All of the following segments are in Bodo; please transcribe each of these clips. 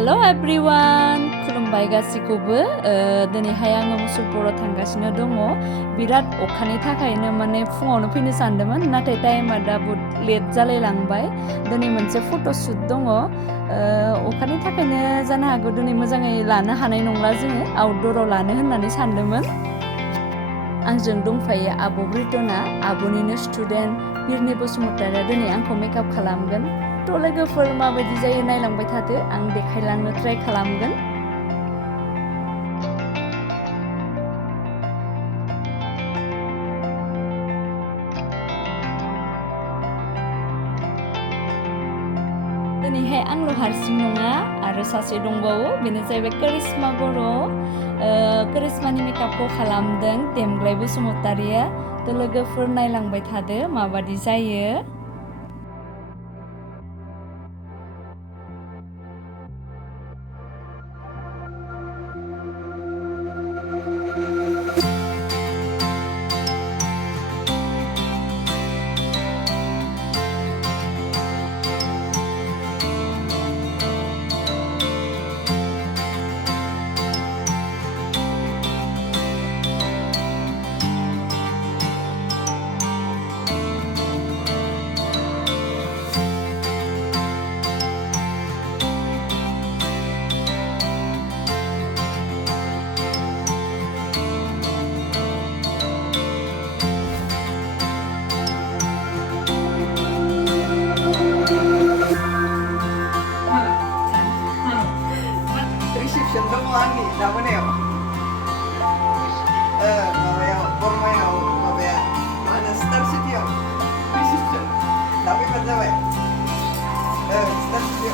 Hello everyone, खुलुमबाय गासिखौबो दिनैहाय आङो मुसुलपुराव थांगासिनो दङ बिराद अखानि थाखायनो माने फुङावनो फैनो सानदोंमोन नाथाय टाइमा दा बहुत लेट जालायलांबाय दिनै मोनसे फट'शुट दङ अखानि थाखायनो जानो हागौ दिनै मोजाङै लानो हानाय नंला जोङो आउटडोराव लानो होननानै सानदोंमोन आंजों दंफायो आब' ब्रिटना आब'निनो स्टुडेन्ट बिरनि बसुमतारिया दिनै आंखौ मेकआप खालामगोन थ' लोगोफोर माबायदि जायो नायलांबाय थादो आं देखायलांनो ट्राइ खालामगोन दिनैहाय आंल' हारसिं नङा आरो सासे दंबावो बेनो जाहैबाय करिश्मा बर' करिश्मानि मेकआपखौ खालामदों देमग्लाय बसुमतारिया थ' लोगोफोर नायलांबाय थादो माबायदि जायो Ani, dah mana ya? Maaf, bormayaw, maaf. Mana Star City ya? Reception. Tapi kerja baik. Star City.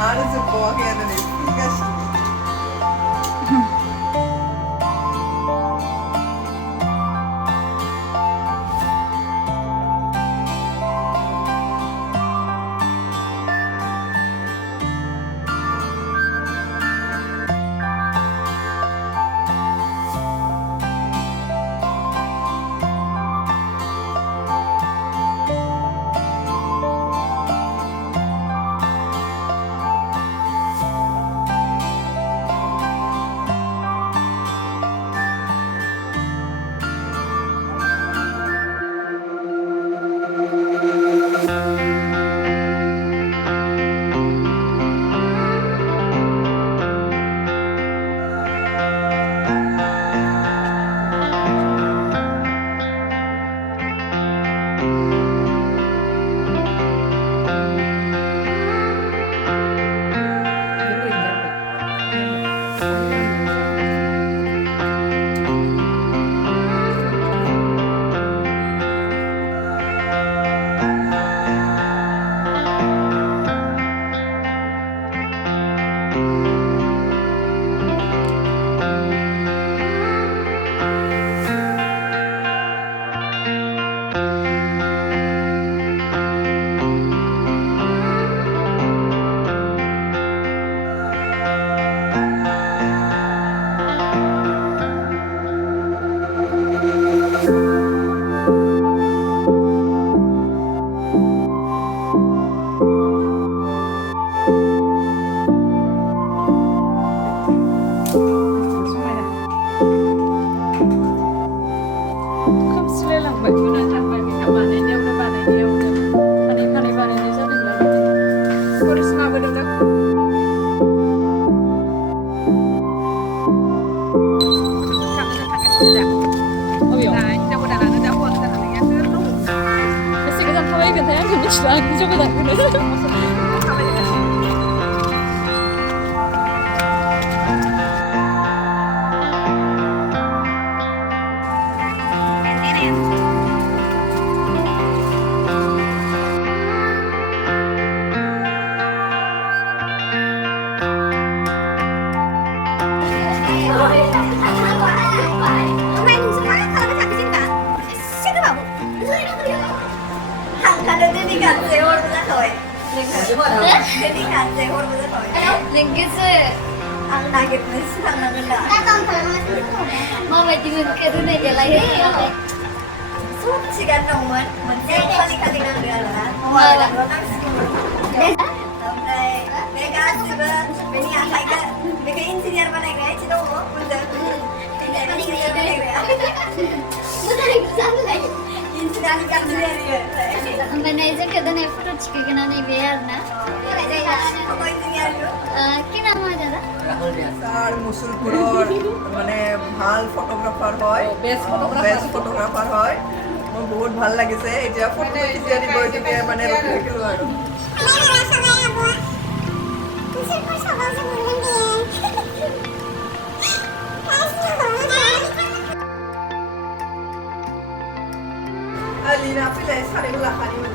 Ada sebuah yang ada ni, guys. Mau baju ke dunia jalan sigan dongmोन मोनसे खालि खालि नांदो आरोना हौवालांल' नांसिगौमोन ओमफ्राय बे गासिबो बेनि आखाइखौ बेखौ इन्जिनियार बानायग्राया एसे दङ बुंदों इन्जिनियार बानायग्राया इन्जिनियार गासिबो ओमफ्राय जोंखौ दिनै फट' थिखोगोन नैबे आरोना फट' इन्जिनियार কি নাম হয় দাদা স্যার মুসুলপুরের মানে ভাল ফটোগ্রাফার হয় বেস্ট ফটোগ্রাফার হয় মোৰ বহুত ভাল লাগিছে এতিয়া ফটো কেতিয়া দিব এইটোকে মানে ৰখি থাকিলোঁ আৰু Alina pilih sari belakang ini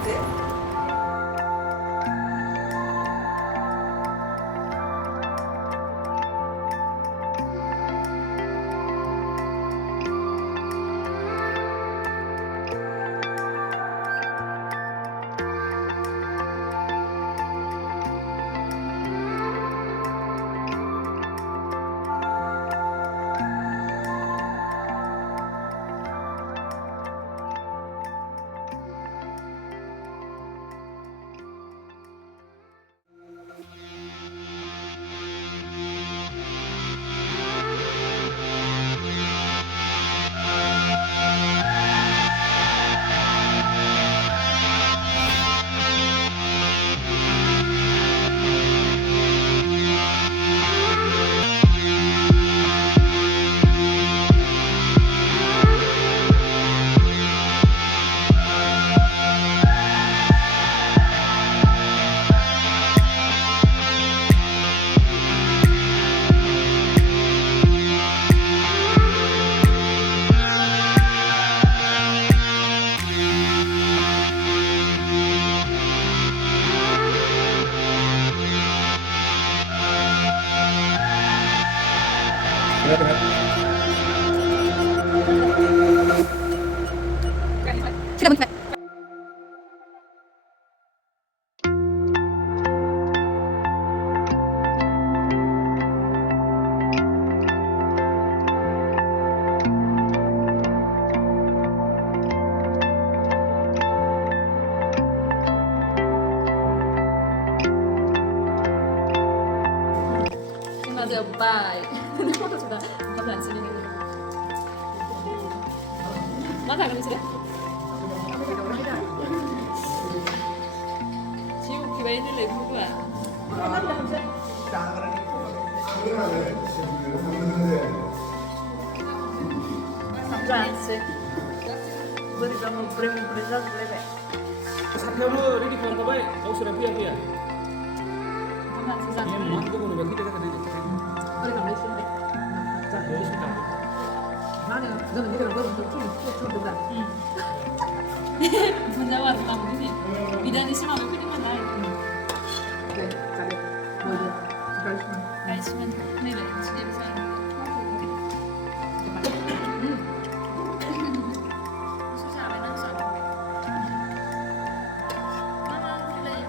Bye. Foto sudah kapan sini nih? Mana kan sini? Cium kibai ini lagi buka. Sampai sih. Beri kamu premi present boleh? साथीहरु रेडी खालामखाबाय गावसोरा फैया फैया Mana susah? बे मा गोबाव नुबाय खैथा जाखो Beri kamu sini. Menjawab kamu ini. Bidan di sini ini mana? Guys, ini deh, sini bisa. Susah, benar susah. Mana kita ini?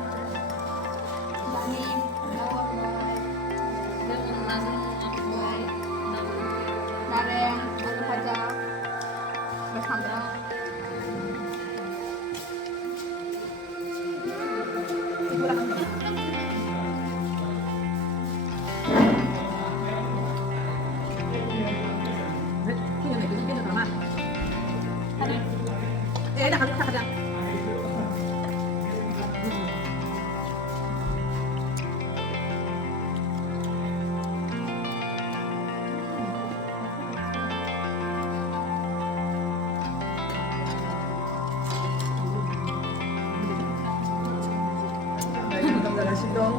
dong.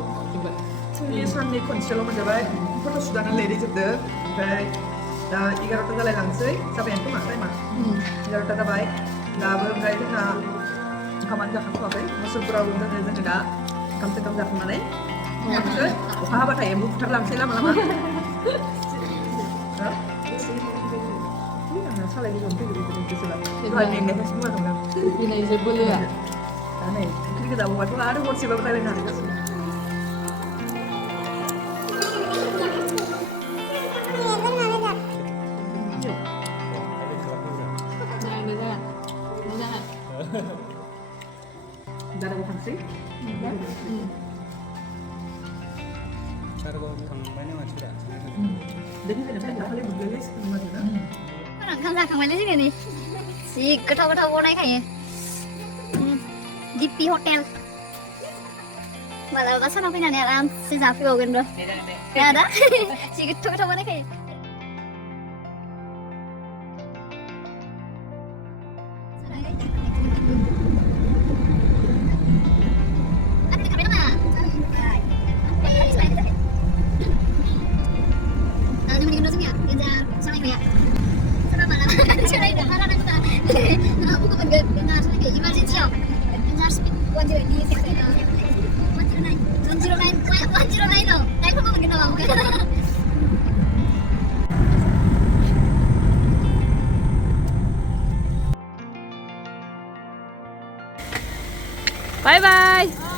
Ini साननै खनसेल' मोनजाबाय फट' सुटानो लेट जोबदो ओमफ्राय दा 11ता जालाय लांसै जाबायानो खोमा टाइमा 11ता जाबाय दाबो ओमफ्राय जोंहा ओंखामानो जाखांथ'वाखै मुसुलपुराव जोङो दा ओंखाम जाखांनानै न'आवसो अखा हाबाथाय एम्बु बुथारलांसै लामा लामा सालाय गोजौआवनो फैगोन गोसोला दहाय मेंनायखायसो बुंना थांदों दिनै जेबो लोआ दा नै ओंख्रि गोजाबावबाथ' आरो हरसेबाबो रायलायनो हागोन Cargo थांबायनो मानसिफोरा Jadi tidak kali bergelis sama juga. फोरान ओंखाम जाखांबायलै जोङो नै जि गोथाव गोथाव बनायखायो दिपि हटेल मालाबा सानाव फैनानै आरामसे जाफैबावगोन र' दा जि गोथाव गोथाव बनायखायो Bye bye.